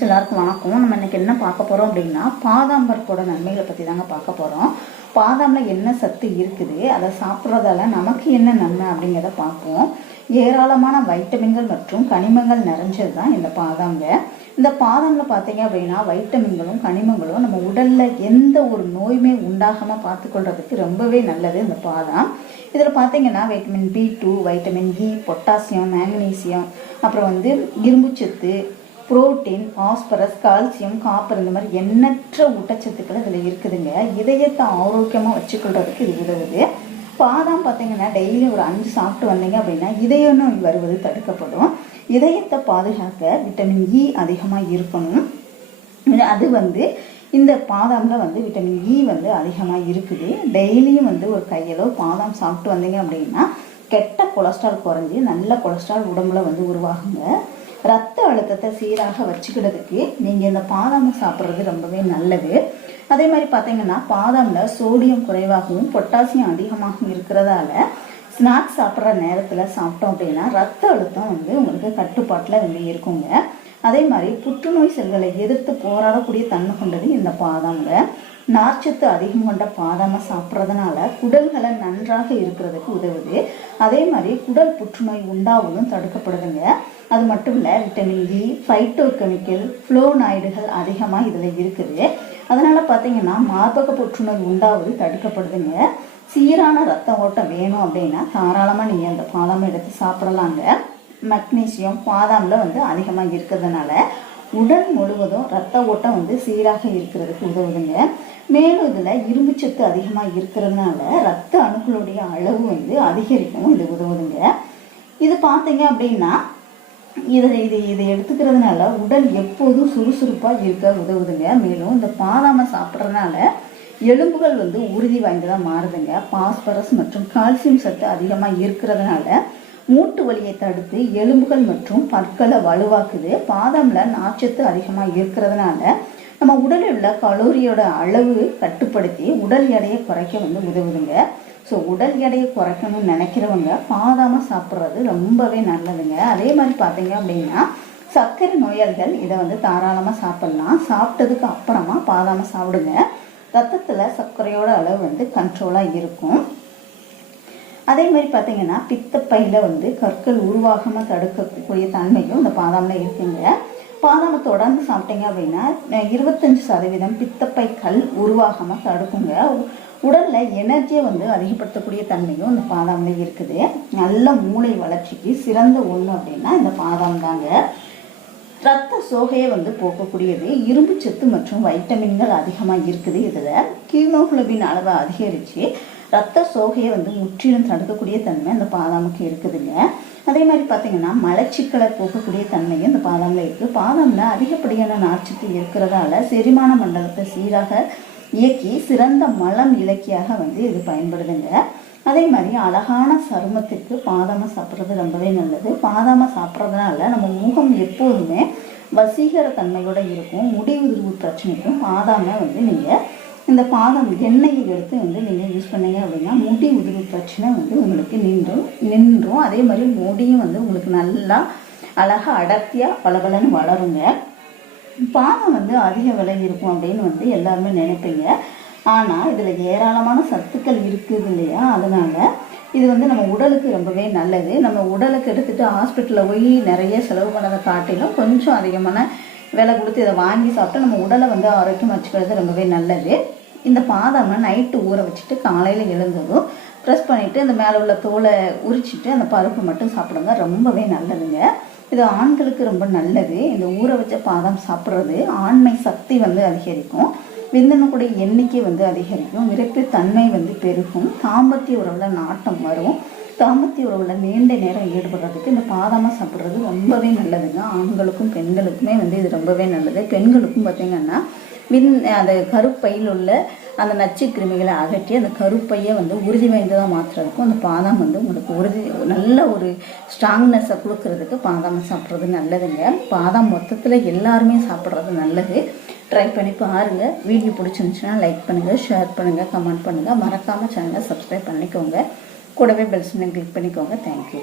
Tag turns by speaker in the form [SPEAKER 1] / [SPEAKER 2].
[SPEAKER 1] எல்லாருக்கும் வணக்கம். நம்ம இன்னைக்கு என்ன பார்க்க போறோம் அப்படின்னா பாதாம்பருப்போட நன்மைகளை பத்தி தாங்க பார்க்க போறோம். பாதாம்ல என்ன சத்து இருக்குது அதை சாப்பிட்றதால நமக்கு என்ன நன்மை அப்படிங்கிறத பார்ப்போம். ஏராளமான வைட்டமின்கள் மற்றும் கனிமங்கள் நிறைஞ்சது தான் இந்த பாதாம்ல இந்த பாதாமில் பார்த்தீங்க அப்படின்னா வைட்டமின்களும் கனிமங்களும் நம்ம உடலில் எந்த ஒரு நோயுமே உண்டாகாமல் பார்த்துக்கொள்றதுக்கு ரொம்பவே நல்லது இந்த பாதாம். இதில் பார்த்தீங்கன்னா vitamin B two vitamin E potassium magnesium அப்புறம் வந்து இரும்புச்சத்து புரோட்டீன் பாஸ்பரஸ் கால்சியம் காப்பர் இந்த மாதிரி எண்ணற்ற ஊட்டச்சத்துக்கள் இதில் இருக்குதுங்க. இதயத்தை ஆரோக்கியமாக வச்சுக்கொள்றதுக்கு இது உதவுது. பாதாம் பார்த்தீங்கன்னா டெய்லி ஒரு அஞ்சு சாப்பிட்டு வந்தீங்க அப்படின்னா இதய நோய் வருவது தடுக்கப்படும். இதயத்தை பாதுகாக்க விட்டமின் இ e அதிகமாக இருக்கணும். அது வந்து இந்த பாதாமில் வந்து விட்டமின் இ e வந்து அதிகமாக இருக்குது. டெய்லியும் வந்து ஒரு கையிலோ பாதாம் சாப்பிட்டு வந்தீங்க அப்படின்னா கெட்ட கொலஸ்ட்ரால் குறைஞ்சி நல்ல கொலஸ்ட்ரால் உடம்புல வந்து உருவாகுங்க. ரத்த அழுத்தத்தை சீராக வச்சுக்கிறதுக்கு நீங்கள் இந்த பாதாமை சாப்பிட்றது ரொம்பவே நல்லது. அதே மாதிரி பார்த்தீங்கன்னா பாதாமில் சோடியம் குறைவாகவும் பொட்டாசியம் அதிகமாகவும் இருக்கிறதால ஸ்நாக்ஸ் சாப்பிட்ற நேரத்தில் சாப்பிட்டோம் அப்படின்னா ரத்த அழுத்தம் வந்து உங்களுக்கு கட்டுப்பாட்டில் வந்து இருக்குங்க. அதே மாதிரி புற்றுநோய் செல்களை எதிர்த்து போராடக்கூடிய தன்மை கொண்டது இந்த பாதாமில் நார்ச்சத்து அதிகம் கொண்ட பாதாமை சாப்பிட்றதுனால குடல்களை நன்றாக இருக்கிறதுக்கு உதவுது. அதே மாதிரி குடல் புற்றுநோய் உண்டாவதும் தடுக்கப்படுதுங்க. அது மட்டும் இல்லை விட்டமின் டி ஃபைட்டோ கெமிக்கல் ஃப்ளோனாய்டுகள் அதிகமாக இதில் இருக்குது. அதனால் பார்த்தீங்கன்னா மார்பக புற்றுநோய் உண்டாவது தடுக்கப்படுதுங்க. சீரான ரத்த ஓட்டம் வேணும் அப்படின்னா தாராளமாக நீங்கள் அந்த பாதாம் எடுத்து சாப்பிடலாங்க. மக்னீசியம் பாதாமில் வந்து அதிகமாக இருக்கிறதுனால உடல் முழுவதும் ரத்த ஓட்டம் வந்து சீராக இருக்கிறதுக்கு உதவுதுங்க. மேலும் இதில் இரும்புச்சத்து அதிகமாக இருக்கிறதுனால ரத்த அணுக்களுடைய அளவு வந்து அதிகரிக்கவும் இது உதவுதுங்க. இது பார்த்தீங்க அப்படின்னா இதை இதை இதை எடுத்துக்கிறதுனால உடல் எப்போதும் சுறுசுறுப்பாக இருக்க உதவுதுங்க. மேலும் இந்த பாதாமை சாப்பிட்றதுனால எலும்புகள் வந்து உறுதி வாய்ந்ததாக மாறுதுங்க. பாஸ்பரஸ் மற்றும் கால்சியம் சத்து அதிகமாக இருக்கிறதுனால மூட்டு வலியை தடுத்து எலும்புகள் மற்றும் பற்களை வலுவாக்குது. பாதாமில் நாச்சத்து அதிகமாக இருக்கிறதுனால நம்ம உடலில் உள்ள கலோரியோட அளவு கட்டுப்படுத்தி உடல் எடையை குறைக்க வந்து உதவுதுங்க. ஸோ உடல் எடையை குறைக்கணும்னு நினைக்கிறவங்க பாதாம சாப்பிட்றது ரொம்பவே நல்லதுங்க. அதே மாதிரி பார்த்தீங்க அப்படின்னா சர்க்கரை நோயாளிகள் இதை வந்து தாராளமாக சாப்பிடலாம். சாப்பிட்டதுக்கு அப்புறமா பாதாம சாப்பிடுங்க. ரத்தத்தில் சர்க்கரையோட அளவு வந்து கண்ட்ரோலாக இருக்கும். அதே மாதிரி பார்த்தீங்கன்னா பித்தப்பையில் வந்து கற்கள் உருவாகாமல் தடுக்கக்கூடிய தன்மையும் இந்த பாதாமில் இருக்குங்க. பாதாமை தொடர்ந்து சாப்பிட்டீங்க அப்படின்னா இருபத்தஞ்சு சதவீதம் பித்தப்பை கல் உருவாகாமல் தடுக்குங்க. உடலில் எனர்ஜியை வந்து அதிகப்படுத்தக்கூடிய தன்மையும் இந்த பாதாமில் இருக்குது. நல்ல மூளை வளர்ச்சிக்கு சிறந்த ஒன்று அப்படின்னா இந்த பாதாம் தாங்க. ரத்த சோகையை வந்து போக்கக்கூடியது. இரும்பு சத்து மற்றும் வைட்டமின்கள் அதிகமாக இருக்குது இதில். கீமோகுளோபின் அளவை அதிகரித்து ரத்த சோகையை வந்து முற்றிலும் தடுக்கக்கூடிய தன்மை அந்த பாதாமுக்கு இருக்குதுங்க. அதே மாதிரி பார்த்தீங்கன்னா மலச்சிக்கலை போக்கக்கூடிய தன்மையும் இந்த பாதாமில் இருக்குது பாதாமில் அதிகப்படியான நார்ச்சத்து இருக்கிறதால செரிமான மண்டலத்தை சீராக இயக்கி சிறந்த மலம் இலக்கியாக வந்து இது பயன்படுதுங்க. அதே மாதிரி அழகான சருமத்துக்கு பாதாமை சாப்பிட்றது ரொம்பவே நல்லது. பாதாமை சாப்பிட்றதுனால நம்ம முகம் எப்போதுமே வசீகர தன்மையோடு இருக்கும். முடி உதிர்வு பிரச்சனைக்கும் பாதாமை வந்து நீங்கள் இந்த பாதாம் எண்ணெயை எடுத்து வந்து நீங்கள் யூஸ் பண்ணீங்க அப்படின்னா முடி உதிர்வு பிரச்சனை வந்து உங்களுக்கு நின்றும் நின்றும். அதே மாதிரி முடியும் வந்து உங்களுக்கு நல்லா அழகாக அடர்த்தியாக பளபளன்னு வளருங்க. பானை வந்து அதிக விலை இருக்கும் அப்படின்னு வந்து எல்லாருமே நினைப்பீங்க. ஆனால் இதில் ஏராளமான சத்துக்கள் இருக்குது இல்லையா? அதனால இது வந்து நம்ம உடலுக்கு ரொம்பவே நல்லது. நம்ம உடலுக்கு எடுத்துகிட்டு ஹாஸ்பிட்டலில் போய் நிறைய செலவு பண்ணதை காட்டிலும் கொஞ்சம் அதிகமான விலை கொடுத்து இதை வாங்கி சாப்பிட்டா நம்ம உடலை வந்து ஆரோக்கியம் வச்சுக்கிறது ரொம்பவே நல்லது. இந்த பாதாமை நைட்டு ஊற வச்சுட்டு காலையில் எழுந்ததும் ப்ரெஸ் பண்ணிவிட்டு இந்த மேலே உள்ள தோலை உரிச்சிட்டு அந்த பருப்பு மட்டும் சாப்பிடுங்க. ரொம்பவே நல்லதுங்க. இது ஆண்களுக்கு ரொம்ப நல்லது. இந்த ஊற வச்ச பாதாம் சாப்பிட்றது ஆண்மை சக்தி வந்து அதிகரிக்கும். விந்தனுக்குடைய எண்ணிக்கை வந்து அதிகரிக்கும். விரைப்பு தன்மை வந்து பெருகும். தாம்பத்திய உறவில் நாட்டம் வரும். தாம்பத்திய உறவில் நீண்ட நேரம் ஈடுபடுறதுக்கு இந்த பாதாமல் சாப்பிட்றது ரொம்பவே நல்லதுங்க. ஆண்களுக்கும் பெண்களுக்குமே வந்து இது ரொம்பவே நல்லது. பெண்களுக்கும் பார்த்திங்கன்னா வின் அந்த கருப்பையில் உள்ள அந்த நச்சு கிருமிகளை அகற்றி அந்த கருப்பையை வந்து உறுதி வாய்ந்ததாக மாற்றுறதுக்கும் அந்த பாதாம் வந்து உங்களுக்கு உறுதி நல்ல ஒரு ஸ்ட்ராங்னஸை கொடுக்கறதுக்கு பாதாம் சாப்பிட்றது நல்லதுங்க. பாதாம் மொத்தத்தில் எல்லாருமே சாப்பிட்றது நல்லது. ட்ரை பண்ணி பாருங்கள் வீடியோ பிடிச்சிருந்துச்சுன்னா லைக் பண்ணுங்கள் ஷேர் பண்ணுங்கள் கமெண்ட் பண்ணுங்கள் மறக்காமல் சேனலை சப்ஸ்கிரைப் பண்ணிக்கோங்க. கூடவே பெல் சிம்னை கிளிக் பண்ணிக்கோங்க. Thank you